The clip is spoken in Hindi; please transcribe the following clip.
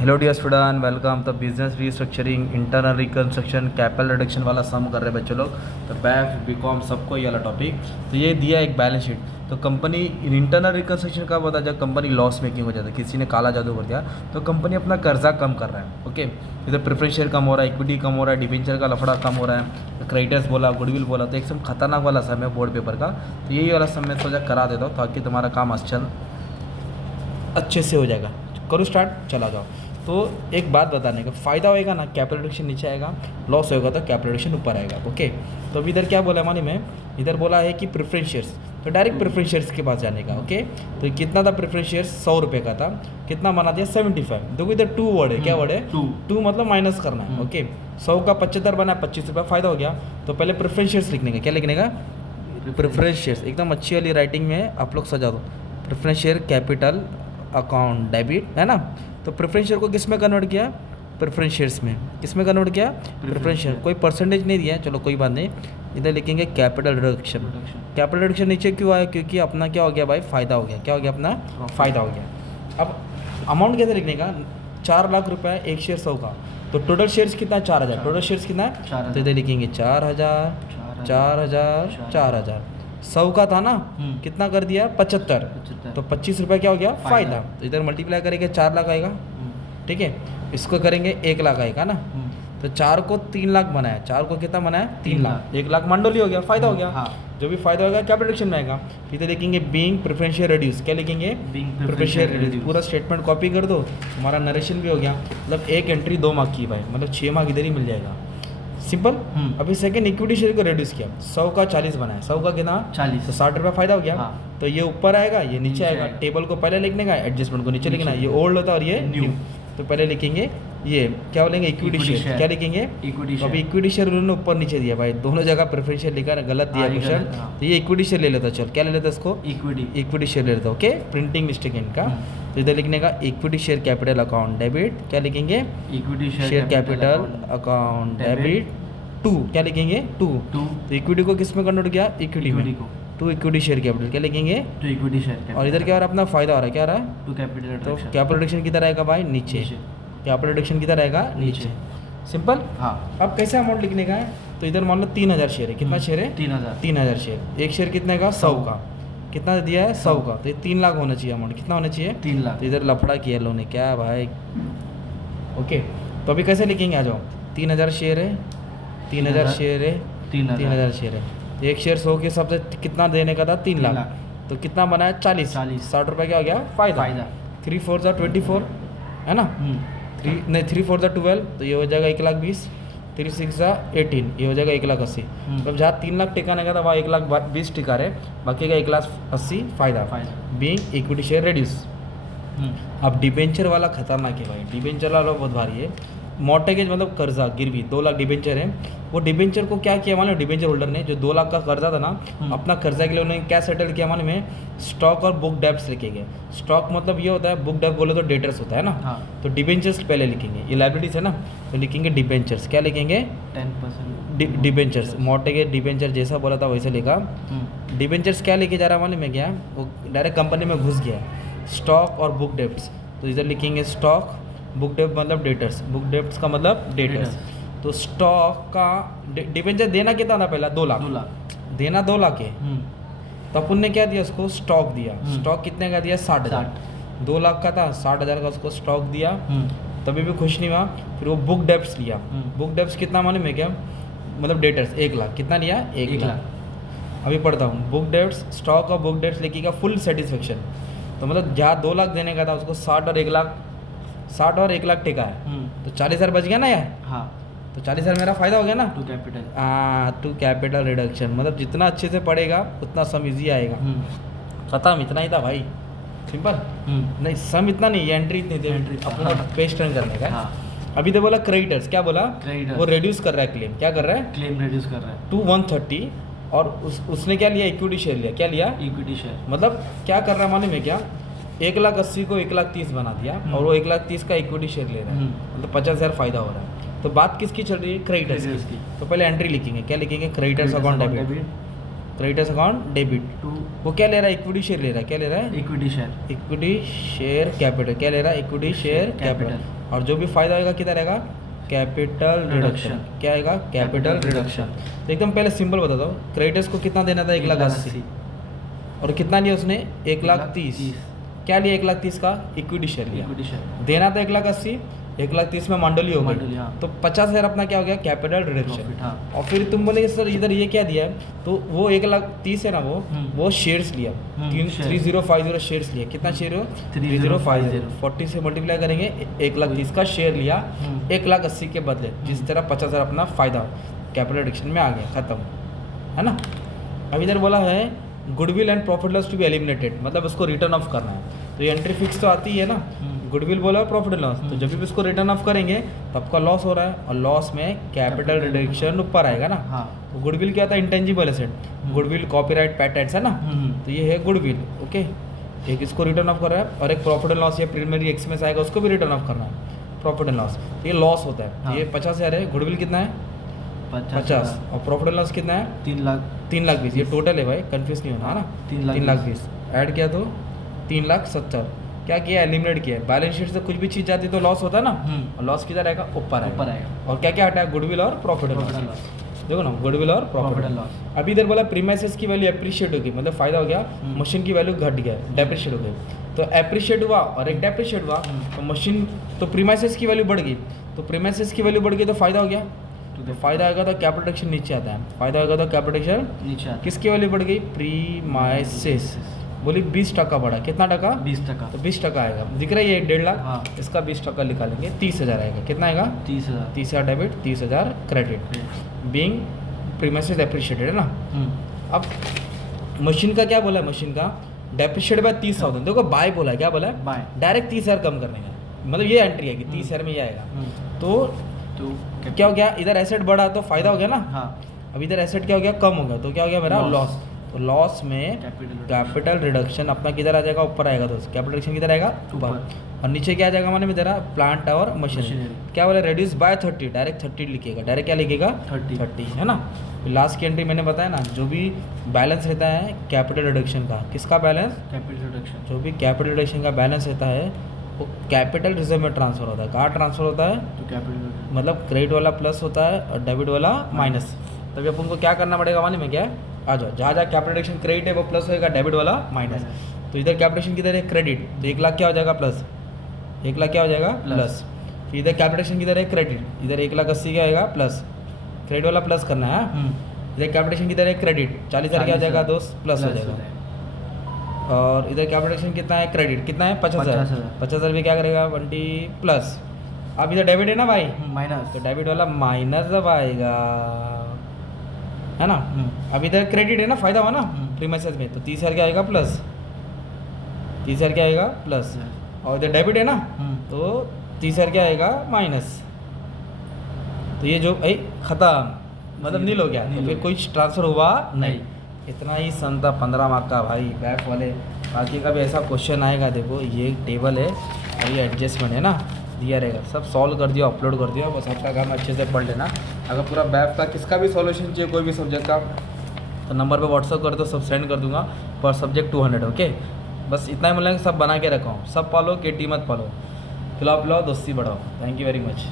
Hello dear student, welcome. तो business restructuring, internal reconstruction, capital reduction वाला सम कर रहे हैं बच्चों लोग। तो बैफ बीकॉम सबको ये वाला टॉपिक। तो ये दिया एक बैलेंस शीट। तो कंपनी इंटरनल रिकंस्ट्रक्शन कब होता है? जब कंपनी लॉस मेकिंग हो जाता है, किसी ने काला जादू कर दिया, तो कंपनी अपना कर्जा कम कर रहा है। ओके, इधर प्रेफरेंस शेयर कम हो रहा है, इक्विटी कम हो रहा है, डिबेंचर का लफड़ा कम हो रहा है, क्रेडिटर्स बोला, गुडविल बोला। तो एकदम खतरनाक वाला सम है बोर्ड पेपर का। तो यही वाला सम मैं सोचा करा देता हूँ ताकि तुम्हारा काम अच्छे से हो जाएगा। करो स्टार्ट, चला जाओ। तो एक बात बताने का, फ़ायदा होएगा ना कैपिटल रिडक्शन नीचे आएगा, लॉस होएगा तो कैपिटल रिडक्शन ऊपर आएगा। ओके, तो अभी इधर क्या बोला मानी में, इधर बोला है कि प्रेफरेंस शेयर्स, तो डायरेक्ट प्रेफरेंस शेयर्स के पास जाने का। ओके, तो कितना था प्रेफरेंस शेयर्स? 100 रुपये का था। कितना बना दिया? 75। देखो इधर 2 वर्ड है, क्या वर्ड है? टू मतलब माइनस करना है। ओके, 100 का 75 बना, 25 रुपये फ़ायदा हो गया। तो पहले प्रेफरेंस शेयर्स लिखने का, क्या लिखने का? Preference shares. एकदम अच्छी वाली राइटिंग में आप लोग सजा दो। Preference share capital account debit, है ना। तो प्रेफरेंस शेयर को किस में कन्वर्ट किया? प्रेफरेंस शेयर्स में। किस में कन्वर्ट किया? Preference share. कोई परसेंटेज नहीं दिया है, चलो कोई बात नहीं। इधर लिखेंगे कैपिटल रिडक्शन। कैपिटल रिडक्शन नीचे क्यों आया? क्योंकि अपना क्या हो गया भाई? फ़ायदा हो गया। क्या हो गया? अपना फ़ायदा हो गया। अब अमाउंट कैसे लिखने का? 4 लाख रुपये, एक शेयर 100 का। तो टोटल शेयर्स कितना? 4000। टोटल शेयर्स कितना है? तो इधर लिखेंगे 4000, 4000, 4000। 100 का था ना, कितना कर दिया? 75। तो 25 रुपये क्या हो गया? फ़ायदा। तो इधर मल्टीप्लाई करेंगे 4 लाख आएगा। ठीक है, इसको करेंगे 1 लाख आएगा ना। तो 4 को 3 लाख बनाया, 4 को कितना बनाया? 3 लाख। 1 लाख मंडोली हो गया, फ़ायदा हो गया। जो भी फ़ायदा होगा कैपिटल रिडक्शन में आएगा। इधर लिखेंगे बीइंग प्रेफरेंस शेयर रिड्यूस। क्या लिखेंगे? Preference share reduce. पूरा स्टेटमेंट कॉपी कर दो, तुम्हारा नरेशन भी हो गया। मतलब एक एंट्री 2 मार्क की भाई, मतलब 6 मार्क इधर ही मिल जाएगा। सिंपल। अभी सेकंड इक्विटी शेयर को रिड्यूस किया, 100 का 40 बनाया। 100 का कितना? 40। तो 60 रुपये फ़ायदा हो गया। तो ये ऊपर आएगा, ये नीचे आएगा। टेबल को पहले लिखने का, एडजस्टमेंट को नीचे लिखना। ये ओल्ड होता है और ये न्यू। तो पहले लिखेंगे ये क्या बोलेंगे? Equity share. क्या लिखेंगे? Equity share. अभी इक्विटी शेयर उन्होंने ऊपर नीचे दिया भाई, दोनों जगह प्रेफरेंस शेयर लिखा, गलत दिया क्वेश्चन। तो ये इक्विटी शेयर ले लेता। चल क्या ले लेता इसको? इक्विटी शेयर ले लेता। ओके, प्रिंटिंग मिस्टेक इनका। तो इधर लिखने का equity share capital account debit. क्या लिखेंगे? Equity share capital account debit 2। क्या लिखेंगे? 2। तो इक्विटी को किस में कन्वर्ट किया? इक्विटी में। To equity share capital. क्या लिखेंगे? To equity share capital. और इधर क्या हो रहा है? अपना फायदा हो रहा है। क्या हो रहा है? To capital. तो कैपिटल रिडक्शन किधर आएगा भाई? नीचे। कैपिटल रिडक्शन किधर आएगा? नीचे। सिंपल। हाँ, अब कैसे अमाउंट लिखने का है? तो इधर मान लो 3000 शेयर है। कितना शेयर है? 3000 शेयर। एक शेयर कितने का? 100 का। कितना दिया है? 100 का। तो ये 3 लाख होना चाहिए अमाउंट। कितना होना चाहिए? 3 लाख। तो इधर लफड़ा किया लोगों ने, क्या भाई? ओके, तो अभी कैसे लिखेंगे? आ जाओ। 3000 शेयर है, 3000 शेयर है, 3000 शेयर है। एक शेयर 100 के हिसाब से कितना देने का था? 3 लाख। तो कितना बनाया? 40। 60 रुपये क्या हो गया? फ़ायदा। 3 4 24 है ना। 3 4 12, तो ये हो जाएगा 1,20,000। 3 6 18, ये हो जाएगा 1,80,000। तो जहाँ 3 लाख टिकाने का था वहाँ 1,20,000 टिका रहे, बाकी का 1,80,000 फ़ायदा। Being equity share reduce. अब डिबेंचर वाला खतरनाक है भाई, डिबेंचर वाला बहुत भारी है। मॉर्टगेज मतलब कर्जा, गिरवी 2 लाख डिबेंचर है। वो डिबेंचर को क्या किया मालूम? डिबेंचर होल्डर ने जो 2 लाख का कर्जा था ना, अपना कर्जा के लिए उन्होंने क्या सेटल किया मालूम में? स्टॉक और बुक डेब्ट्स लिखेंगे। स्टॉक मतलब ये होता है, बुक डेब्ट बोले तो डेटर्स होता है ना। तो डिबेंचर्स पहले लिखेंगे, ये लाइबिलिटीज है ना, तो लिखेंगे डिबेंचर्स। क्या लिखेंगे? 10% डिबेंचर्स। मॉर्टगेज डिबेंचर जैसा बोला था वैसे लिखा। डिबेंचर्स क्या लेके जा रहा मालूम है? क्या वो डायरेक्ट कंपनी में घुस गया। स्टॉक और बुक डेब्ट्स, तो इधर लिखेंगे स्टॉक, बुक डेब्ट मतलब डेटर्स, बुक डेब्ट्स का मतलब डेटर्स। तो स्टॉक का डिबेंचर देना कितना था? पहला 2 लाख देना, 2 लाख है। तो अपन ने क्या दिया उसको? स्टॉक दिया। स्टॉक कितने का दिया? 60,000। 2 लाख का था, 60,000 का उसको स्टॉक दिया। तभी भी खुश नहीं हुआ। फिर वो बुक डेब्ट्स लिया। बुक डेब्ट्स कितना मालूम है क्या? मतलब डेटर्स 1 लाख। कितना लिया? 1 लाख। अभी पढ़ता हूँ, बुक डेब्ट्स, स्टॉक और बुक डेब्ट्स लिखेगा फुल सेटिस्फेक्शन। तो मतलब जहाँ 2 लाख देने का था उसको 60 और 1 लाख टिका है। तो 40,000 बच गया ना यार। हाँ, तो 40,000 मेरा फ़ायदा हो गया ना। टू कैपिटल रिडक्शन मतलब जितना अच्छे से पढ़ेगा उतना सम इजी आएगा। ख़त्म, इतना ही था भाई, सिंपल। नहीं, सम इतना नहीं, ये एंट्री इतनी थी अपना पेज टर्न करने का। अभी तो बोला क्रेडिटर्स। क्या बोला? वो रिड्यूस कर रहा है क्लेम। क्या कर रहा है? क्लेम रिड्यूस कर रहा है टू 130। और उसने क्या लिया? इक्विटी शेयर लिया। क्या लिया? Equity share. मतलब क्या कर रहा है मालूम है क्या? 1,80,000 को 1,30,000 बना दिया और वो 1,30,000 का इक्विटी शेयर ले रहा है। मतलब 50,000 फ़ायदा हो रहा है। तो बात किसकी चल रही है? क्रेडिटर्स की। तो पहले एंट्री लिखेंगे। क्या लिखेंगे? Creditors account debit. Creditors account debit. वो क्या ले रहा है? इक्विटी शेयर ले रहा है। क्या ले रहा है? Equity share capital. क्या ले रहा है? Equity share capital. और जो भी फायदा होगा किधर आएगा, कैपिटल रिडक्शन। क्या आएगा, कैपिटल रिडक्शन। तो एकदम पहले सिंपल बता दो, क्रेडिटर्स को कितना देना था, 1,80,000 और कितना लिया उसने, 1,30,000। क्या लिया 1,30,000 का, इक्विटी शेयर लिया। देना था 1,80,000, 1,30,000 में मंडली हो गई, तो 50,000 अपना क्या हो गया, कैपिटल रिडक्शन। और फिर तुम बोले सर इधर ये क्या दिया है, तो वो 1,30,000 है ना, वो शेयर्स लिया, 3050 शेयर्स लिया। कितना शेयर हो, 3050, 40 से मल्टीप्लाई करेंगे, 1,30,000 का शेयर लिया 1,80,000 के बदले, जिस तरह 50,000 अपना फायदा कैपिटल रिडक्शन में आ गया, खत्म है ना। अब इधर बोला है goodwill and profit loss to be eliminated, मतलब उसको रिटर्न ऑफ करना है। तो ये एंट्री फिक्स तो आती है ना, गुडविल बोला प्रॉफिट एंड लॉस, तो जब भी इसको रिटर्न ऑफ करेंगे तो आपका लॉस हो रहा है, और लॉस में कैपिटल रिडक्शन ऊपर आएगा ना। तो गुडविल क्या था, intangible asset, goodwill copyright patents है ना, तो ये है गुडविल। ओके, एक इसको रिटर्न ऑफ कर रहा है, और एक प्रॉफिट एंड लॉस या प्रीलिमिनरी एक्सपेंस आएगा, उसको भी रिटर्न ऑफ करना है, प्रॉफिट एंड लॉस। तो ये लॉस होता है। ये 50,000 है, गुडविल कितना है 50, और प्रॉफिट एंड लॉस कितना है 3,20,000। ये टोटल है भाई, कंफ्यूज नहीं होना है ना। 3,20,000 ऐड किया तो 3,70,000। क्या किया, एलिमिनेट किया। बैलेंस शीट से कुछ भी चीज़ जाती तो लॉस होता है ना, और लॉस किधर आएगा, ऊपर आएगा। और क्या क्या हटा है, गुडविल और प्रॉफिट एंड लॉस। देखो ना, गुडविल और प्रॉफिट एंड लॉस। अभी इधर बोला प्रीमाइसेस की वैल्यू एप्रिशिएट होगी, मतलब फायदा हो गया, मशीन की वैल्यू घट गया, डेप्रिशिएट हो गई। तो एप्रिशिएट हुआ और एक डेप्रिशिएट हुआ, तो मशीन, तो प्रीमाइसेस की वैल्यू बढ़ गई, तो प्रीमाइसेस की वैल्यू बढ़ गई तो फायदा हो गया। तो फायदा आएगा तो कैपिटल रिडक्शन नीचे आता है, फायदा होगा तो कैपिटल रिडक्शन नीचे आता है। किसकी वैल्यू बढ़ गई, प्रीमाइसेस। बोली 20% बढ़ा, कितना टका, 20%। तो 20% आएगा, दिख रहा है ये 1.5 लाख, इसका 20% निकालेंगे, 30,000 आएगा। कितना आएगा, 30,000 debit, 30,000 credit, being premises depreciated है ना। अब मशीन का क्या बोला है, मशीन का डेप्रिशिएट बाय 30,000। देखो बाय बोला, क्या बोला है, बाय, डायरेक्ट 30,000 कम करने का, मतलब ये एंट्री है कि 30,000 में ये आएगा। तो क्या हो गया, इधर एसेट बढ़ा तो फायदा हो गया ना। अब इधर एसेट क्या हो गया, कम हो गया, तो क्या हो गया मेरा लॉस। तो लॉस में कैपिटल रिडक्शन अपना किधर आ जाएगा, ऊपर आएगा। तो कैपिटल रिडक्शन किधर आएगा, ऊपर, और नीचे क्या आ जाएगा, माने में तेरा प्लांट और मशीनरी। क्या बोला, रेड्यूस बाय 30, डायरेक्ट 30 लिखेगा, डायरेक्ट क्या लिखेगा 30 है ना। लास्ट की एंट्री मैंने बताया ना, जो भी बैलेंस रहता है कैपिटल रिडक्शन का, किसका बैलेंस, कैपिटल रिडक्शन, जो भी कैपिटल रिडक्शन का बैलेंस रहता है वो कैपिटल रिजर्व में ट्रांसफर होता है। कहाँ ट्रांसफर होता है, तो कैपिटल, मतलब क्रेडिट वाला प्लस होता है और डेबिट वाला माइनस। तभी अपन को क्या करना पड़ेगा, माने में क्या है, आ जाओ, जहाँ जहाँ कैपिटल रिडक्शन क्रेडिट है वो प्लस होएगा, डेबिट वाला माइनस। तो इधर कैपिटल रिडक्शन किधर है, क्रेडिट, तो 1,00,000 क्या हो जाएगा, प्लस 1,00,000 क्या हो जाएगा, प्लस। फिर इधर कैपिटल रिडक्शन किधर है, क्रेडिट, इधर 1,80,000 क्या आएगा, प्लस, क्रेडिट वाला प्लस करना है। इधर कैपिटल रिडक्शन किधर है, क्रेडिट, 40,000 क्या हो जाएगा, दोस्त प्लस हो जाएगा। और इधर कैपिटल रिडक्शन कितना है, क्रेडिट कितना है 50,000, 50,000 भी क्या करेगा 20 प्लस। अब इधर डेबिट है ना भाई, माइनस, तो डेबिट वाला माइनस जब आएगा, है ना। अब इधर क्रेडिट है ना, फायदा हुआ ना प्रीमाइसेस में, तो 30,000 क्या आएगा, प्लस, 30,000 क्या आएगा, प्लस। और इधर डेबिट है ना, तो 30,000 क्या आएगा, माइनस। तो ये जो ख़त्म, मतलब नील हो गया, तो फिर कोई ट्रांसफर हुआ नहीं। इतना ही सन था 15 मार्क का भाई, बैक वाले। बाकी का भी ऐसा क्वेश्चन आएगा, देखो ये टेबल है और ये एडजस्टमेंट है ना, दिया रहेगा, सब सॉल्व कर दिया, अपलोड कर दिया, बस आपका काम अच्छे से पढ़ लेना। अगर पूरा बैक का किसका भी सॉल्यूशन चाहिए कोई भी सब्जेक्ट का, तो नंबर पे व्हाट्सअप कर दो, सब सेंड कर दूंगा, पर सब्जेक्ट 200। ओके, बस इतना ही बोलेंगे, सब बना के रखा हूँ, सब पालो, केटी मत पालो, खिलाओ पिलाओ, दोस्ती बढ़ाओ। Thank you very much.